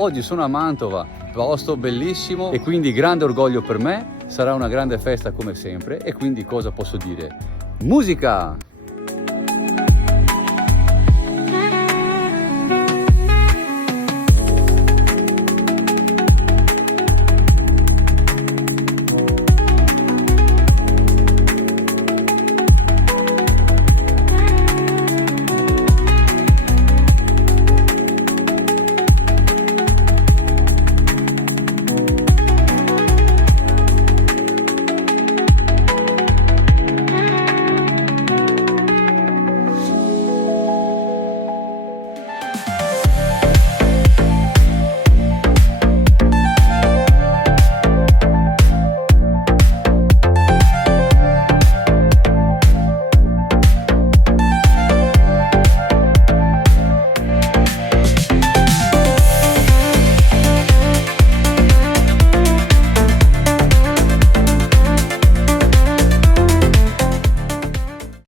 Oggi sono a Mantova, posto bellissimo e quindi grande orgoglio per me. Sarà una grande festa come sempre e quindi cosa posso dire? Musica!